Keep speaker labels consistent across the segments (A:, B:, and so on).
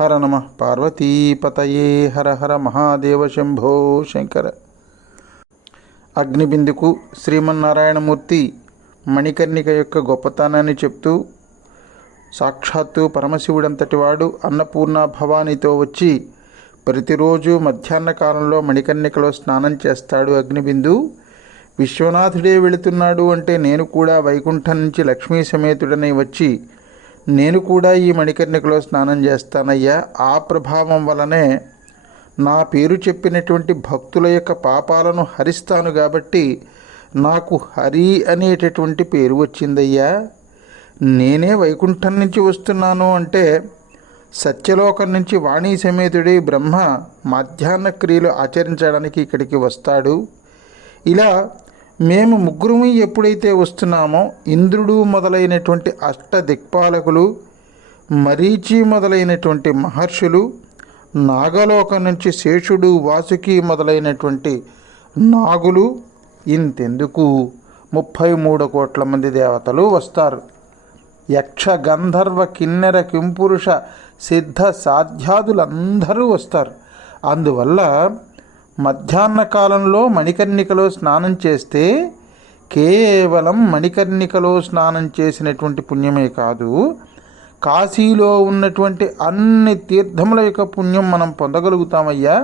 A: హర నమ. పార్వతీపతయే హర హర మహాదేవ శంభో శంకర. అగ్నిబిందుకు శ్రీమన్నారాయణమూర్తి మణికర్ణిక యొక్క గొప్పతనాన్ని చెప్తూ సాక్షాత్తు పరమశివుడంతటి వాడు అన్నపూర్ణ భవానితో వచ్చి ప్రతిరోజు మధ్యాహ్న కాలంలో మణికర్ణికలో స్నానం చేస్తాడు అగ్నిబిందు. విశ్వనాథుడే వెళుతున్నాడు అంటే నేను కూడా వైకుంఠం నుంచి లక్ష్మీ సమేతుడనై వచ్చి నేను కూడా ఈ మణికర్ణికలో స్నానం చేస్తానయ్యా. ఆ ప్రభావం వలనే నా పేరు చెప్పినటువంటి భక్తుల యొక్క పాపాలను హరిస్తాను కాబట్టి నాకు హరి అనేటటువంటి పేరు వచ్చిందయ్యా. నేనే వైకుంఠం నుంచి వస్తున్నాను అంటే సత్యలోకం నుంచి వాణీ సమేతుడి బ్రహ్మ మధ్యాహ్న క్రియలు ఆచరించడానికి ఇక్కడికి వస్తాడు. ఇలా మేము ముగ్గురము ఎప్పుడైతే వస్తున్నామో ఇంద్రుడు మొదలైనటువంటి అష్ట దిక్పాలకులు మరీచి మొదలైనటువంటి మహర్షులు నాగలోకం నుంచి శేషుడు వాసుకి మొదలైనటువంటి నాగులు ఇంతెందుకు? ముప్పై మూడు కోట్ల మంది దేవతలు వస్తారు. యక్ష గంధర్వ కిన్నెర కింపురుష సిద్ధ సాధ్యాదులందరూ వస్తారు. అందువల్ల మధ్యాహ్న కాలంలో మణికర్ణికలో స్నానం చేస్తే కేవలం మణికర్ణికలో స్నానం చేసినటువంటి పుణ్యమే కాదు కాశీలో ఉన్నటువంటి అన్ని తీర్థముల యొక్క పుణ్యం మనం పొందగలుగుతామయ్యా.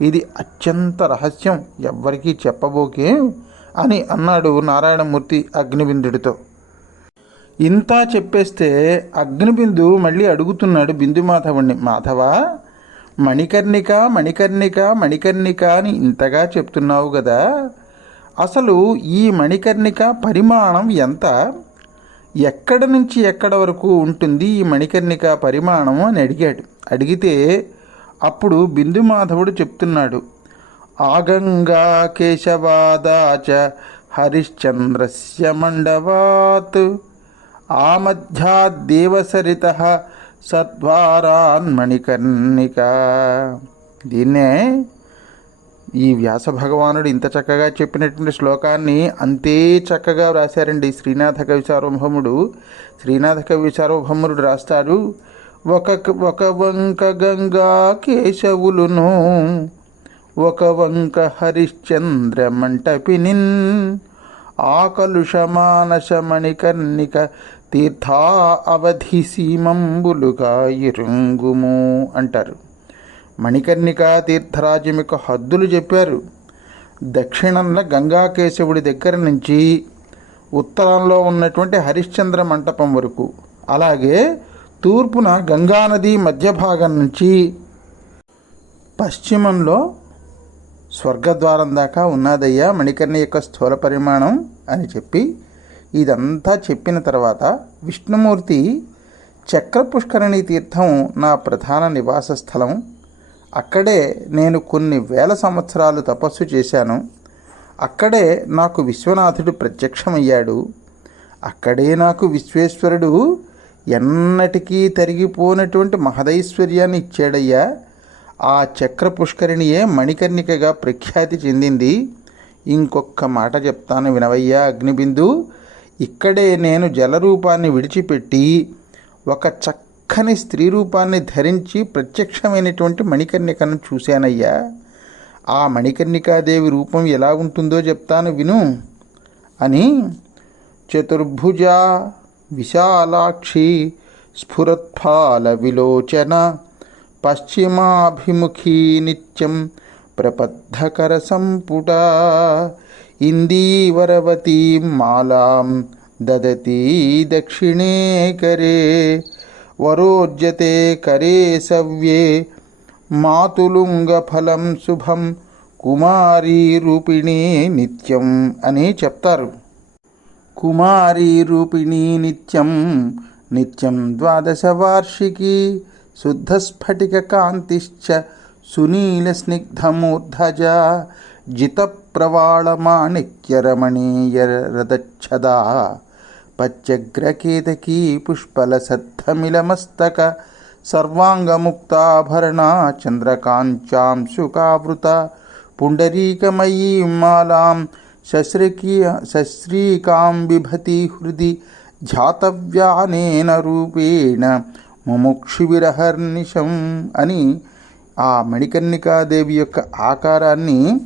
A: ఇది అత్యంత రహస్యం ఎవ్వరికీ చెప్పబోకే అని అన్నాడు నారాయణమూర్తి అగ్నిబిందుడితో. ఇంతా చెప్పేస్తే అగ్నిబిందు మళ్ళీ అడుగుతున్నాడు బిందు మాధవుణ్ణి మాధవ మణికర్ణిక మణికర్ణిక మణికర్ణిక అని ఇంతగా చెప్తున్నావు కదా అసలు ఈ మణికర్ణిక పరిమాణం ఎంత? ఎక్కడ నుంచి ఎక్కడ వరకు ఉంటుంది ఈ మణికర్ణిక పరిమాణం అని అడిగాడు. అడిగితే అప్పుడు బిందు మాధవుడు చెప్తున్నాడు. ఆగంగా కేశవాదాచ హరిశ్చంద్రస్య మండవాత్. ఆ సద్వారాన్మణికర్ణిక. దీన్నే ఈ వ్యాస భగవానుడు ఇంత చక్కగా చెప్పినటువంటి శ్లోకాన్ని అంతే చక్కగా వ్రాశారండి. శ్రీనాథ కవి సార్వభౌముడు శ్రీనాథ కవి సార్వభౌముడు రాస్తాడు. ఒక ఒక వంక గంగా కేశవులును ఒక వంక హరిశ్చంద్ర మంటపినిన్ ఆకలుషమానస మణికర్ణిక తీర్థా అవధి సీమంబులుగా ఇరుంగుము అంటారు. మణికర్ణిక తీర్థరాజ్యం యొక్క హద్దులు చెప్పారు. దక్షిణంలో గంగాకేశవుడి దగ్గర నుంచి ఉత్తరంలో ఉన్నటువంటి హరిశ్చంద్ర మంటపం వరకు అలాగే తూర్పున గంగానది మధ్య భాగం నుంచి పశ్చిమంలో స్వర్గద్వారం దాకా ఉన్నదయ్యా మణికర్ణి యొక్క స్థూల పరిమాణం అని చెప్పి ఇదంతా చెప్పిన తర్వాత విష్ణుమూర్తి చక్ర పుష్కరిణి తీర్థం నా ప్రధాన నివాస స్థలం. అక్కడే నేను కొన్ని వేల సంవత్సరాలు తపస్సు చేశాను. అక్కడే నాకు విశ్వనాథుడు ప్రత్యక్షమయ్యాడు. అక్కడే నాకు విశ్వేశ్వరుడు ఎన్నటికీ తరిగిపోనటువంటి మహదైశ్వర్యాన్ని ఇచ్చాడయ్యా. ఆ చక్ర పుష్కరిణియే మణికర్ణికగా ప్రఖ్యాతి చెందింది? ఇంకొక మాట చెప్తాను వినవయ్యా అగ్నిబిందు. ఇక్కడే నేను జలరూపాన్ని విడిచిపెట్టి ఒక చక్కని స్త్రీ రూపాన్ని ధరించి ప్రత్యక్షమైనటువంటి మణికర్ణికను చూశానయ్యా. ఆ మణికర్ణికాదేవి రూపం ఎలా ఉంటుందో చెప్తాను విను అని చతుర్భుజ విశాలాక్షి స్ఫురత్ఫాల విలోచన పశ్చిమాభిముఖీ నిత్యం ప్రబద్ధకర సంపుట ఇందీవరవతీం మాలాం దదతి దక్షిణే కరే వరోజ్యతే కరే సవ్యే మాతులుంగఫలం శుభం కుమారీ రూపిణీ నిత్యం అని చెప్తారు. కుమారీ రూపిణీ నిత్యం నిత్యం ద్వాదశ వార్షికి శుద్ధస్ఫటిక కాంతిశ్చ సునీల స్నిగ్ధమూర్ధజ జిత ప్రవాళమాణిక్యరమణీయరదచ్చదా పచ్చగ్రకేతకీ పుష్పలసద్ధమిలమస్తక సర్వాంగముక్తాభరణా చంద్రకాంచాంశుకావృత పుండరీకమయీం మాలాం శశ్రకీ శశ్రీకాం బిభతి హృది ఝాతవ్యానేన రూపేణ ముముక్షువిరహర్నిశం అని ఆ మణికర్ణికాదేవి యొక్క ఆకారాన్ని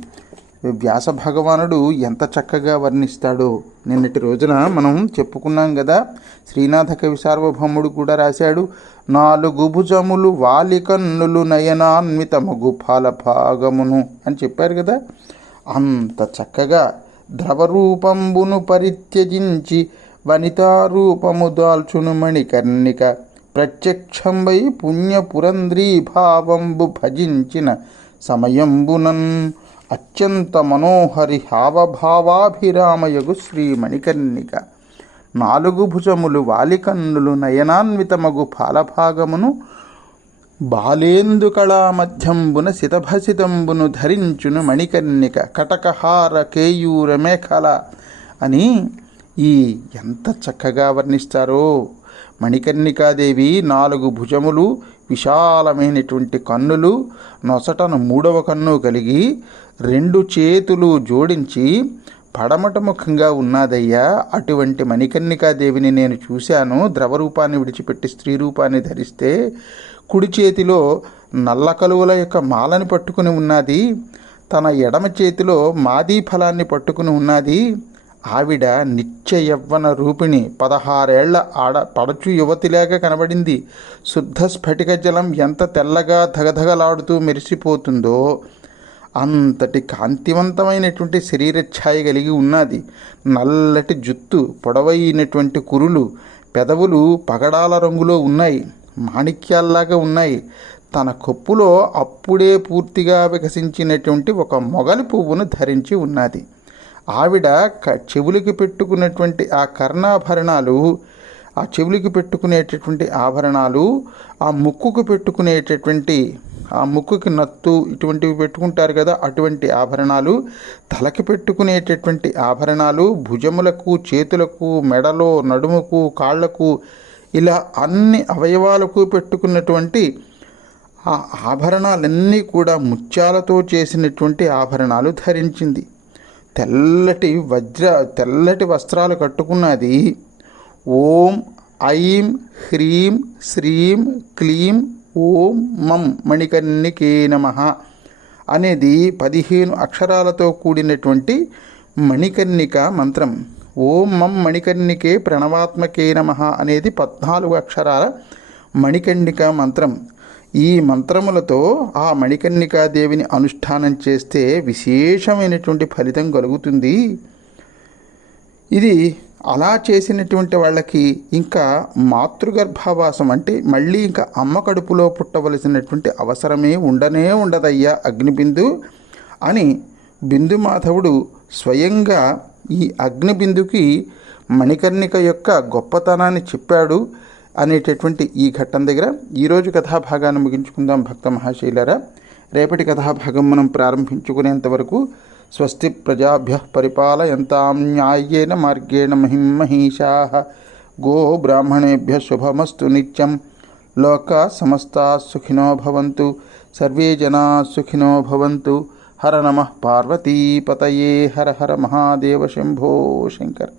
A: వ్యాస భగవానుడు ఎంత చక్కగా వర్ణిస్తాడో నిన్నటి రోజున మనం చెప్పుకున్నాం కదా శ్రీనాథ కవి సార్వభౌముడు కూడా రాశాడు నాలుగు భుజములు వాలి కన్నులు ఫల భాగమును అని చెప్పారు కదా అంత చక్కగా ద్రవరూపంబును పరిత్యజించి వనితారూపము దాల్చును మణికర్ణిక. ప్రత్యక్షంబై పుణ్యపురంద్రీ భావంబు భజించిన సమయంబునన్ అత్యంత మనోహరి హావభావాభిరామయగు శ్రీ మణికర్ణిక నాలుగు భుజములు వాలికన్నులు నయనాన్వితమగు ఫాలభాగమును బాలేందుకళా మధ్యంబున సితభసితంబును ధరించును మణికర్ణిక కటకహార కేయూర మేఖల అని ఈ ఎంత చక్కగా వర్ణిస్తారో! మణికర్ణికాదేవి నాలుగు భుజములు విశాలమైనటువంటి కన్నులు నొసటను మూడవ కన్ను కలిగి రెండు చేతులు జోడించి పడమట ముఖంగా ఉన్నదయ్యా. అటువంటి మణికర్ణికాదేవిని నేను చూశాను. ద్రవరూపాన్ని విడిచిపెట్టి స్త్రీ రూపాన్ని ధరిస్తే కుడి చేతిలో నల్ల కలువల యొక్క మాలని పట్టుకుని ఉన్నది. తన ఎడమ చేతిలో మాదీ ఫలాన్ని పట్టుకుని ఉన్నది. ఆవిడ నిత్య యవ్వన రూపిణి పదహారేళ్ళ ఆడ పడచు యువతిలాగా కనబడింది. శుద్ధ స్ఫటిక జలం ఎంత తెల్లగా ధగధగలాడుతూ మెరిసిపోతుందో అంతటి కాంతివంతమైనటువంటి శరీర ఛాయ కలిగి ఉన్నది. నల్లటి జుత్తు పొడవైనటువంటి కురులు పెదవులు పగడాల రంగులో ఉన్నాయి మాణిక్యాల్లాగా ఉన్నాయి. తన కొప్పులో అప్పుడే పూర్తిగా వికసించినటువంటి ఒక మొగలి పువ్వును ధరించి ఉన్నది. ఆవిడ క చెవులకి పెట్టుకున్నటువంటి ఆ కర్ణాభరణాలు ఆ చెవులకి పెట్టుకునేటటువంటి ఆభరణాలు ఆ ముక్కుకు పెట్టుకునేటటువంటి ఆ ముక్కుకి నత్తు ఇటువంటివి పెట్టుకుంటారు కదా అటువంటి ఆభరణాలు తలకి పెట్టుకునేటటువంటి ఆభరణాలు భుజములకు చేతులకు మెడలో నడుముకు కాళ్ళకు ఇలా అన్ని అవయవాలకు పెట్టుకున్నటువంటి ఆ ఆభరణాలన్నీ కూడా ముత్యాలతో చేసినటువంటి ఆభరణాలు ధరించింది. తెల్లటి వజ్ర తెల్లటి వస్త్రాలు కట్టుకున్నది. ఓం ఐం హ్రీం శ్రీం క్లీం ఓం మం మణికర్ణికే నమ అనేది పదిహేను అక్షరాలతో కూడినటువంటి మణికర్ణిక మంత్రం. ఓం మం మణికర్ణికే ప్రణవాత్మకే నమ అనేది పద్నాలుగు అక్షరాల మణికర్ణిక మంత్రం. ఈ మంత్రములతో ఆ మణికర్ణికాదేవిని అనుష్ఠానం చేస్తే విశేషమైనటువంటి ఫలితం కలుగుతుంది. ఇది అలా చేసినటువంటి వాళ్ళకి ఇంకా మాతృగర్భావాసం అంటే మళ్ళీ ఇంకా అమ్మ కడుపులో పుట్టవలసినటువంటి అవసరమే ఉండనే ఉండదయ్యా అగ్నిబిందు అని బిందు మాధవుడు స్వయంగా ఈ అగ్నిబిందుకి మణికర్ణిక యొక్క గొప్పతనాన్ని చెప్పాడు. అనేటటువంటి ఈ ఘట్టం దగ్గర ఈరోజు కథాభాగాన్ని ముగించుకుందాం భక్త మహాశైలరా. రేపటి కథాభాగం మనం ప్రారంభించుకునేంత వరకు స్వస్తి ప్రజాభ్య పరిపాలయంతాం న్యాయేన మార్గేణ మహిం మహిషా. గో బ్రాహ్మణేభ్య శుభమస్తు నిత్యం. లోక సమస్తా సుఖినో భవంతు. సర్వే జనా సుఖినో భవంతు. హర నమ పార్వతీపతయే హర హర మహాదేవ శంభో శంకర్.